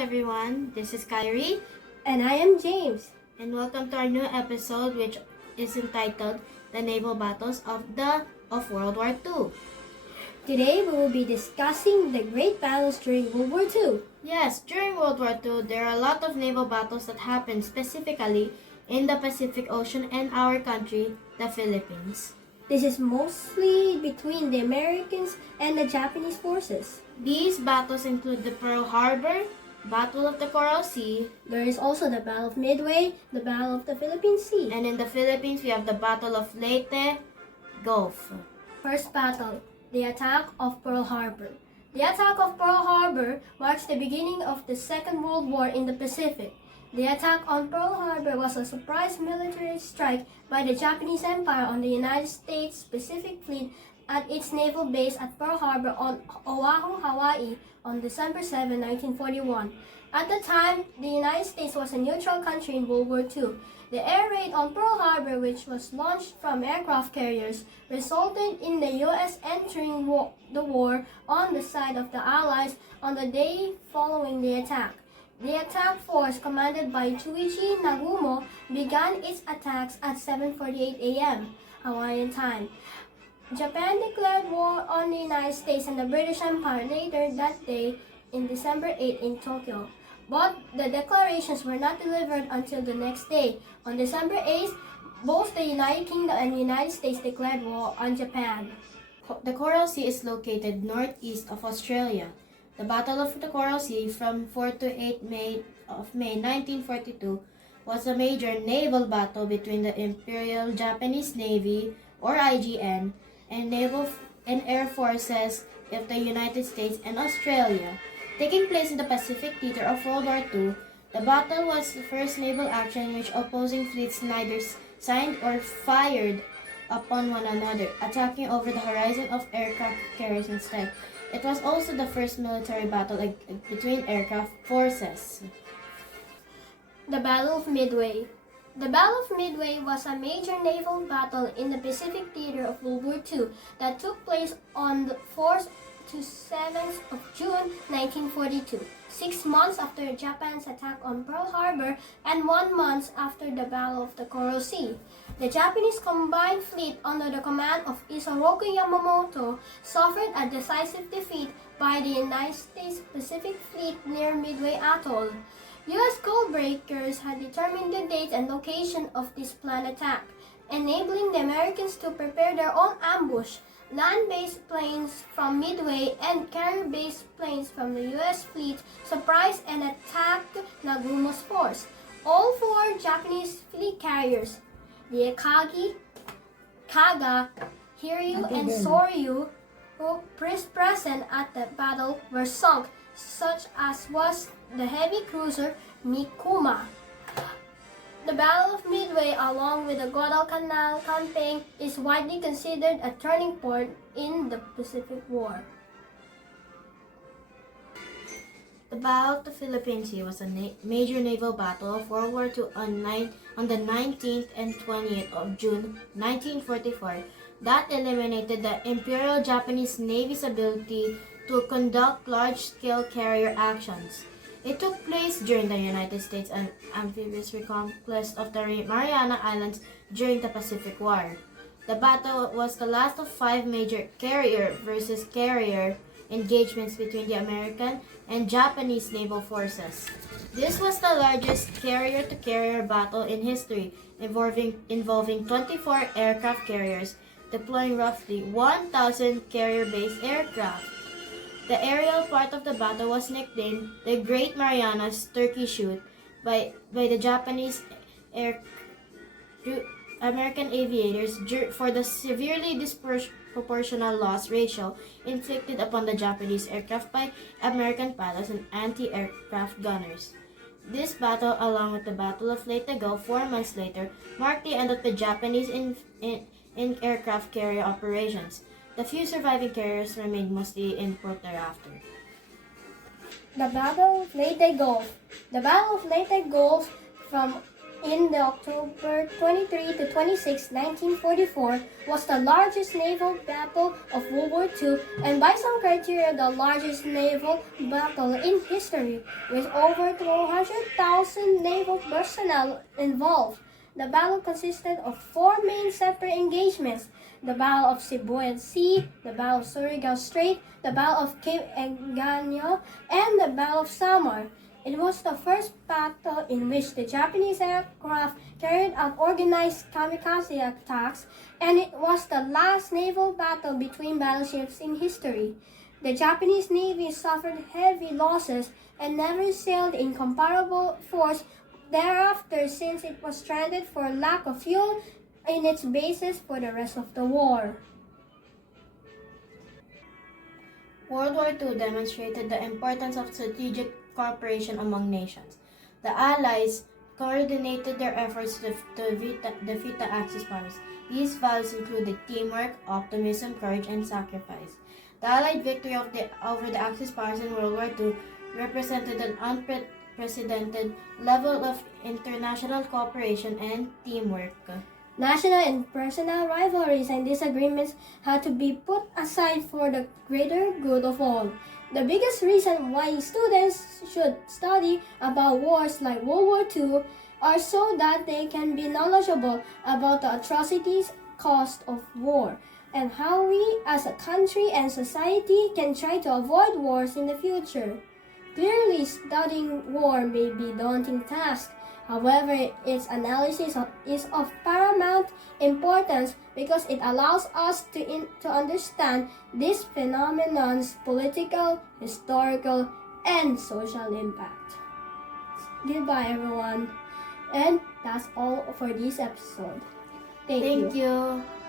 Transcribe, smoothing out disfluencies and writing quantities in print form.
everyone, this is Kyrie, And I am James. and welcome to our new episode, which is entitled "The Naval Battles of World War II." Today we will be discussing the great battles during World War II. Yes, during World War II, there are a lot of naval battles that happened specifically in the Pacific Ocean and our country, the Philippines. This is mostly between the Americans and the Japanese forces. These battles include the Pearl Harbor, Battle of the Coral Sea, There is also the Battle of Midway, the Battle of the Philippine Sea. and in the Philippines, we have the Battle of Leyte Gulf. First battle, the attack of Pearl Harbor. The attack of Pearl Harbor marks the beginning of the Second World War in the Pacific. The attack on Pearl Harbor was a surprise military strike by the Japanese Empire on the United States Pacific Fleet at its naval base at Pearl Harbor on Oahu, Hawaii on December 7, 1941. At the time, the United States was a neutral country in World War II. The air raid on Pearl Harbor, which was launched from aircraft carriers, resulted in the U.S. entering the war on the side of the Allies on the day following the attack. The attack force, commanded by Chuichi Nagumo, began its attacks at 7:48 a.m. Hawaiian time. Japan declared war on the United States and the British Empire later that day in December 8 in Tokyo. But the declarations were not delivered until the next day. On December 8th, both the United Kingdom and the United States declared war on Japan. The Coral Sea is located northeast of Australia. The Battle of the Coral Sea from 4 to 8 May 1942 was a major naval battle between the Imperial Japanese Navy, or IJN, and air forces of the United States and Australia. Taking place in the Pacific theater of World War II, the battle was the first naval action in which opposing fleets neither signed or fired upon one another, attacking over the horizon of aircraft carriers instead. It was also the first military battle between aircraft forces. The Battle of Midway. The Battle of Midway was a major naval battle in the Pacific theater of World War II that took place on the 4th to 7th of June 1942, 6 months after Japan's attack on Pearl Harbor and 1 month after the Battle of the Coral Sea. The Japanese combined fleet under the command of Isoroku Yamamoto suffered a decisive defeat by the United States Pacific Fleet near Midway Atoll. U.S. codebreakers had determined the date and location of this planned attack, enabling the Americans to prepare their own ambush. Land-based planes from Midway and carrier-based planes from the U.S. fleet surprised and attacked Nagumo's force. All four Japanese fleet carriers, the Akagi, Kaga, Hiryu, and Soryu, who present at the battle, were sunk, such as was the heavy cruiser Mikuma. The Battle of Midway, along with the Guadalcanal campaign, is widely considered a turning point in the Pacific War. The Battle of the Philippine Sea was a major naval battle of World War II on the 19th and 20th of June 1944 that eliminated the Imperial Japanese Navy's ability to conduct large-scale carrier actions. It took place during the United States amphibious reconquest of the Mariana Islands during the Pacific War. The battle was the last of 5 major carrier versus carrier engagements between the American and Japanese naval forces. This was the largest carrier-to-carrier battle in history, involving 24 aircraft carriers deploying roughly 1,000 carrier-based aircraft. The aerial part of the battle was nicknamed the Great Marianas Turkey Shoot by the Japanese American aviators for the severely disproportional loss ratio inflicted upon the Japanese aircraft by American pilots and anti-aircraft gunners. This battle, along with the Battle of Leyte Gulf 4 months later, marked the end of the Japanese in aircraft carrier operations. The few surviving carriers remained mostly in port thereafter. The Battle of Leyte Gulf. The Battle of Leyte Gulf from in the October 23 to 26, 1944 was the largest naval battle of World War II and by some criteria the largest naval battle in history with over 200,000 naval personnel involved. The battle consisted of four main separate engagements: the Battle of Cebu Sea, the Battle of Surigao Strait, the Battle of Cape Engano, and the Battle of Samar. It was the first battle in which the Japanese aircraft carried out organized kamikaze attacks, and it was the last naval battle between battleships in history. The Japanese Navy suffered heavy losses and never sailed in comparable force thereafter since it was stranded for lack of fuel in its bases for the rest of the war. World War II demonstrated the importance of strategic cooperation among nations. The Allies coordinated their efforts to defeat the Axis powers. These values included teamwork, optimism, courage, and sacrifice. The Allied victory over the Axis powers in World War II represented an unprecedented level of international cooperation and teamwork. National and personal rivalries and disagreements had to be put aside for the greater good of all. The biggest reason why students should study about wars like World War II are so that they can be knowledgeable about the atrocities caused of war and how we as a country and society can try to avoid wars in the future. Clearly, studying war may be a daunting task. However, its analysis is of paramount importance because it allows us to understand this phenomenon's political, historical, and social impact. Goodbye, everyone. And that's all for this episode. Thank you. Thank you.